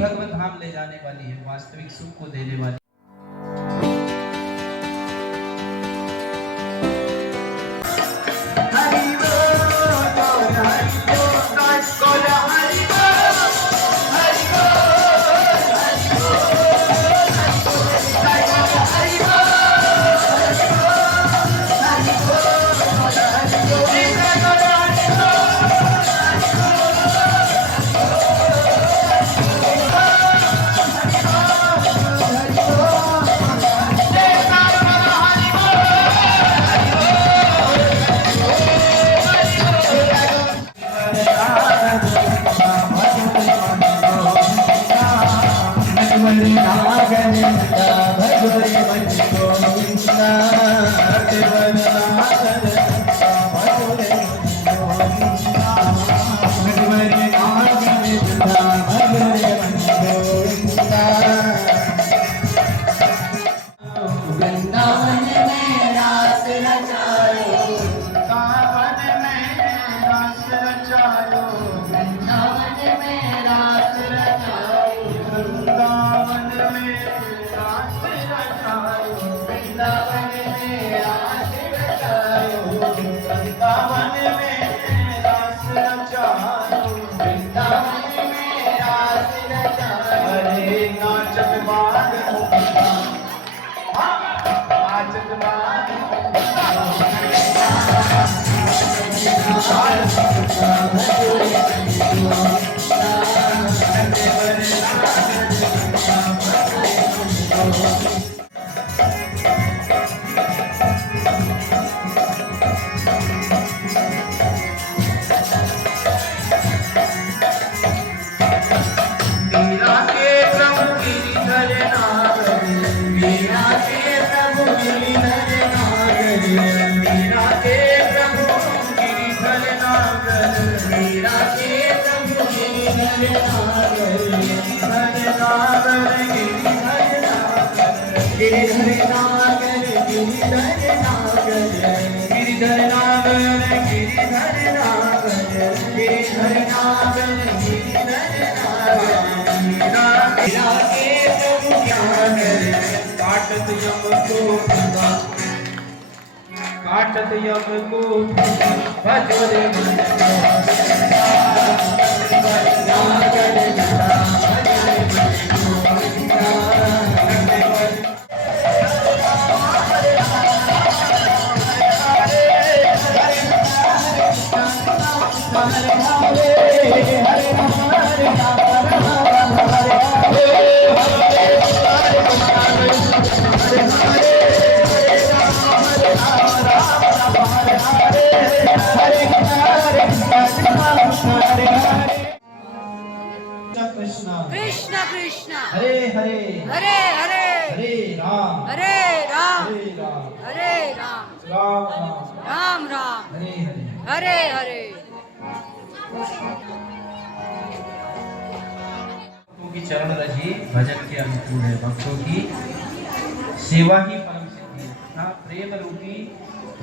भगवत धाम ले जाने वाली है, वास्तविक सुख को देने वाली। काटत यम को भजोरे कृष्ण कृष्ण हरे हरे हरे हरे हरे राम हरे राम हरे राम हरे राम राम राम राम राम हरे हरे हरे हरे। भक्तों की चरण रजी भजन के अनुकूल है, भक्तों की सेवा ही परम सिद्धि है तथा प्रेम रूपी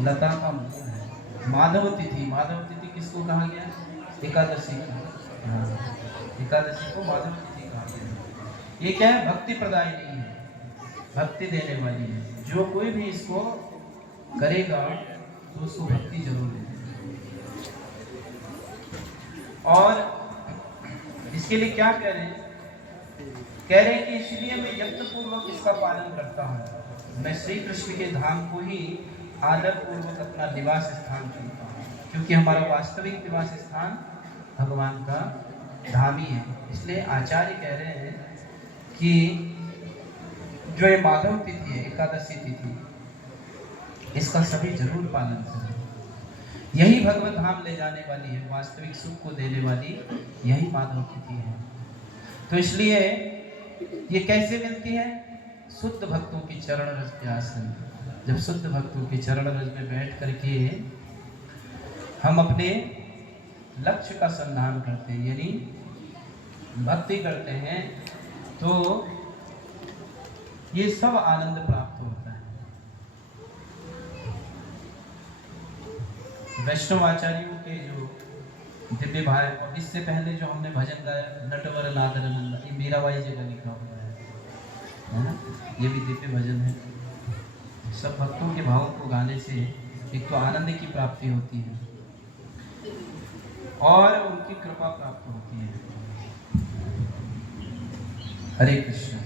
लता का मूल है। माधव तिथि, माधव तिथि किसको कहा गया? एकादशी को। एकादशी को माधव तिथि कहा गया। ये क्या है? भक्ति प्रदायिनी है, भक्ति देने वाली है। जो कोई भी इसको करेगा तो उसको भक्ति जरूर देगी। और इसके लिए क्या कह रहे हैं? कह रहे हैं कि इसलिए मैं यत्न पूर्वक इसका पालन करता हूँ। मैं श्री कृष्ण के धाम को ही आदर पूर्वक अपना निवास स्थान चुनता हूँ, क्योंकि हमारा वास्तविक निवास स्थान भगवान का धाम ही है। इसलिए आचार्य कह रहे हैं कि जो ये माधव तिथि है, एकादशी तिथि, इसका सभी जरूर पालन करें। यही भगवत धाम ले जाने वाली है, वास्तविक सुख को देने वाली यही माधव तिथि है। तो इसलिए ये कैसे मिलती है? शुद्ध भक्तों की चरण रज के आसन। जब शुद्ध भक्तों के चरण रज में बैठ करके हम अपने लक्ष्य का संधान करते हैं, यानी भक्ति करते हैं, तो ये सब आनंद प्राप्त होता है। वैष्णव आचार्यों के जो दिव्य भाई। और इससे पहले जो हमने भजन गाया नटवर नादर नंदा, ये मीराबाई जी का लिखा हुआ है ना, ये भी दिव्य भजन है। सब भक्तों के भावों को गाने से एक तो आनंद की प्राप्ति होती है और उनकी कृपा प्राप्त होती है। हरे कृष्ण।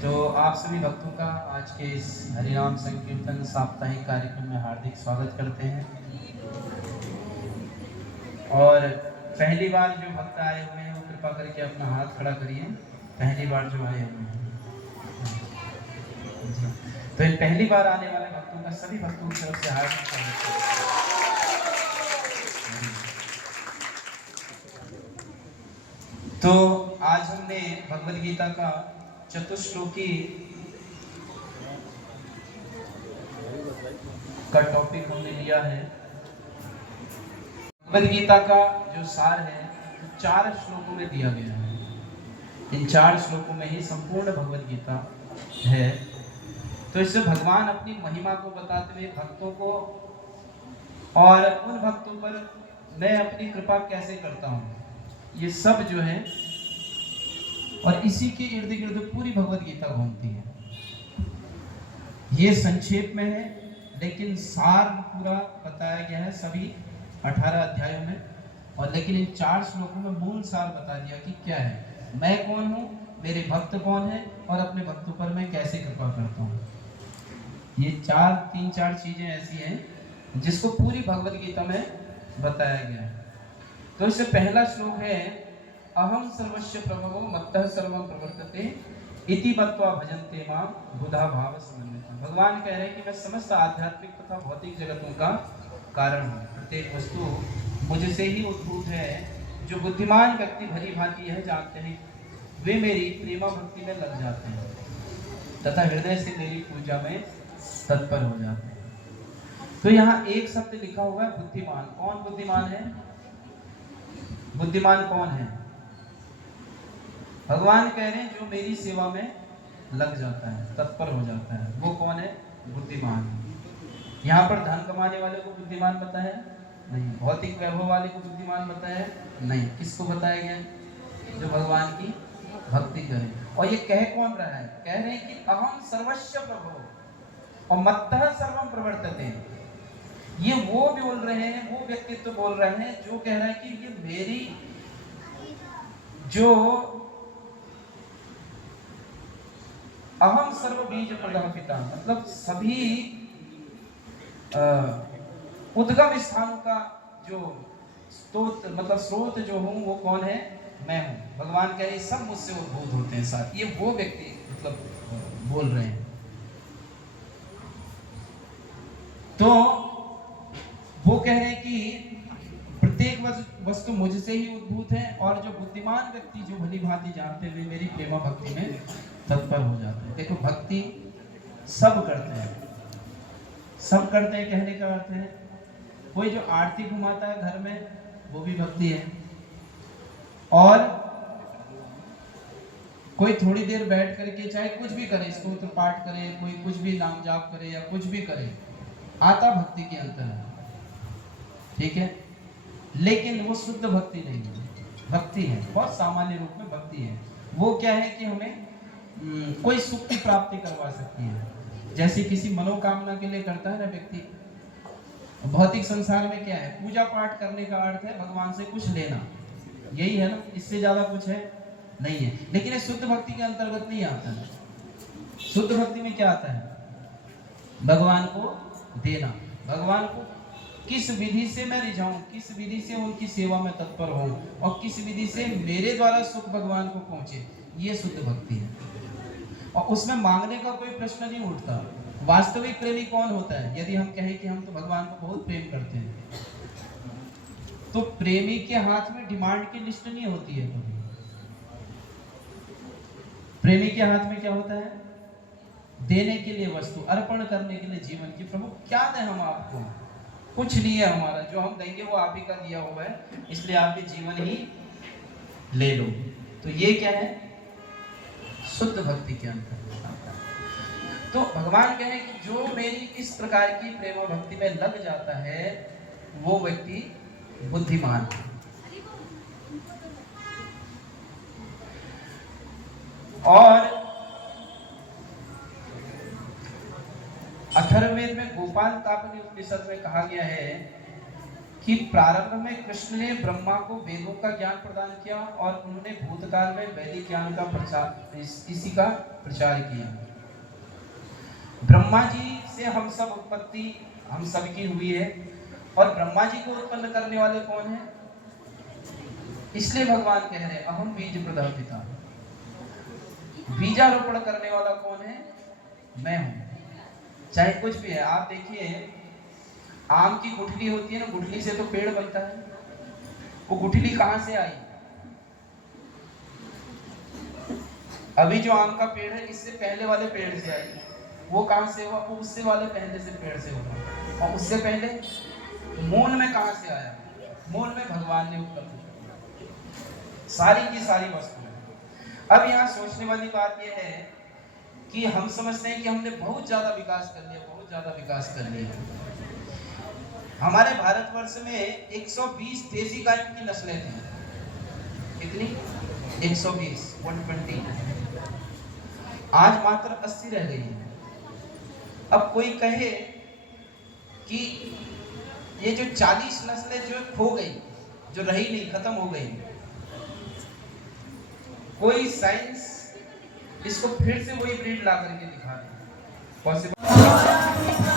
तो आप सभी भक्तों का आज के इस हरिनाम संकीर्तन साप्ताहिक कार्यक्रम में हार्दिक स्वागत करते हैं। और पहली बार जो भक्त आए हुए हैं वो कृपा करके अपना हाथ खड़ा करिए। पहली बार जो आए हुए हैं, तो इन पहली बार आने वाले भक्तों का सभी भक्तों की तरफ से हार्दिक स्वागत है। तो आज हमने भगवद गीता का चतुश्लोकी का टॉपिक हमने लिया है। भगवद गीता का जो सार है 4 श्लोकों में दिया गया है। इन 4 श्लोकों में ही संपूर्ण भगवद गीता है। तो इससे भगवान अपनी महिमा को बताते हुए भक्तों को और उन भक्तों पर मैं अपनी कृपा कैसे करता हूँ, ये सब जो है, और इसी के इर्द गिर्द पूरी भगवद गीता घूमती है। ये संक्षेप में है लेकिन सार पूरा बताया गया है सभी 18 अध्यायों में। और लेकिन इन 4 श्लोकों में मूल सार बता दिया कि क्या है, मैं कौन हूँ, मेरे भक्त कौन है और अपने भक्तों पर मैं कैसे कृपा करता हूँ। ये 3-4 चीजें ऐसी हैं जिसको पूरी भगवद गीता में बताया गया है। तो इससे पहला श्लोक है अहम सर्वस्य प्रभवो मत्तः सर्वं प्रवर्तते इति मत्वा भजन्ते मां बुधा भाव समन्वितम्। भगवान कह रहे हैं कि मैं समस्त आध्यात्मिक तथा भौतिक जगतों का कारण हूँ। प्रत्येक वस्तु मुझसे ही उद्भूत है। जो बुद्धिमान व्यक्ति भली भांति यह जानते हैं वे मेरी प्रेमा भक्ति में लग जाते हैं तथा हृदय से मेरी पूजा में तत्पर हो जाते हैं। तो यहाँ एक शब्द लिखा हुआ है बुद्धिमान। कौन बुद्धिमान है? बुद्धिमान कौन है? भगवान कह रहे हैं जो मेरी सेवा में लग जाता है, तत्पर हो जाता है, वो कौन है? बुद्धिमान। यहाँ पर धन कमाने वाले को बुद्धिमान बताया नहीं, भौतिक वैभव वाले को बुद्धिमान बताया नहीं। किसको बताया गया? जो भगवान की भक्ति करे। और ये कह कौन रहा है? कह रहे हैं कि अहम सर्वस्य प्रभो और मत्तः सर्वं प्रवर्तते। ये वो बोल रहे हैं, वो व्यक्तित्व बोल रहे हैं जो कह रहा है कि ये मेरी जो अहम सर्व बीज प्रदम पिता, मतलब सभी उद्गम स्थानों का जो स्रोत जो हूँ वो कौन है? मैं हूँ। भगवान कह रहे सब मुझसे उद्भूत होते हैं साथ। ये वो व्यक्ति मतलब बोल रहे हैं। तो वो कह रहे हैं कि प्रत्येक वस्तु मुझसे ही उद्भूत है और जो बुद्धिमान व्यक्ति जो भली भांति जानते हुए मेरी प्रेमा भक्ति में तत्पर हो जाते हैं। देखो भक्ति सब करते हैं, सब करते हैं कहने का अर्थ है कोई जो आरती घुमाता है घर में वो भी भक्ति है, और कोई थोड़ी देर बैठ करके चाहे कुछ भी करे, स्तोत्र पाठ करे, कोई कुछ भी नाम जाप करे या कुछ भी करे, आता भक्ति के अंतर है। ठीक है, लेकिन वो शुद्ध भक्ति नहीं है। भक्ति है बहुत सामान्य रूप में भक्ति है। वो क्या है कि हमें कोई सुख की प्राप्ति करवा सकती है। जैसे किसी मनोकामना के लिए करता है ना व्यक्ति। भौतिक संसार में क्या है? पूजा पाठ करने का अर्थ है भगवान से कुछ लेना, यही है ना, इससे ज्यादा कुछ है नहीं है। लेकिन ये शुद्ध भक्ति के अंतर्गत नहीं आता है। शुद्ध भक्ति में क्या आता है? भगवान को देना, भगवान को किस विधि से मैं रिझाऊं, किस विधि से उनकी सेवा में तत्पर हूं और किस विधि से मेरे द्वारा सुख भगवान को पहुंचे, ये शुद्ध भक्ति है। और उसमें मांगने का कोई प्रश्न नहीं उठता। वास्तविक प्रेमी कौन होता है? यदि हम कहें कि हम तो भगवान को बहुत प्रेम करते हैं, तो प्रेमी के हाथ में डिमांड की लिस्ट नहीं होती है कभी। प्रेमी के हाथ में क्या होता है? देने के लिए वस्तु, अर्पण करने के लिए जीवन की। प्रभु क्या दें हम आपको? कुछ नहीं है हमारा, जो हम देंगे वो आप ही का दिया हुआ है, इसलिए आप भी जीवन ही ले लो। तो ये क्या है? शुद्ध भक्ति के अंतर। तो भगवान कहे कि जो मेरी इस प्रकार की प्रेम भक्ति में लग जाता है वो व्यक्ति बुद्धिमान है। और अथर्ववेद में गोपाल तापनी उपनिषद में कहा गया है कि प्रारंभ में कृष्ण ने ब्रह्मा को वेदों का ज्ञान प्रदान किया और उन्होंने भूतकाल में वैदिक ज्ञान का प्रचार इसी का प्रचार किया। ब्रह्मा जी से हम सब उत्पत्ति हम सब की हुई है और ब्रह्मा जी को उत्पन्न करने वाले कौन है? इसलिए भगवान कह रहे हैं अहम बीज प्रदः पिता। बीजारोपण करने वाला कौन है? मैं हूं। चाहे कुछ भी है, आप देखिए आम की गुठली होती है ना, गुठली से तो पेड़ बनता है। वो गुठली कहां से आई? अभी जो आम का पेड़ है इससे पहले वाले पेड़ से आई। वो कहां से हुआ? वो उससे वाले पहले से पेड़ से हुआ। और उससे पहले मूल में कहां से आया? मूल में भगवान ने उपलब्ध किया सारी की सारी वस्तुएं। अब यहाँ सोचने वाली बात यह है कि हम समझते हैं कि हमने बहुत ज्यादा विकास कर लिया, बहुत ज्यादा विकास कर लिया। हमारे भारतवर्ष में 120 देसी गायों की नस्लें थी। कितनी? 120, 120। आज मात्र 80 रह गई है। अब कोई कहे कि ये जो 40 नस्लें जो खो गई, जो रही नहीं, खत्म हो गई, कोई साइंस इसको फिर से वही ब्रीड ला करके दिखा दे, पॉसिबल?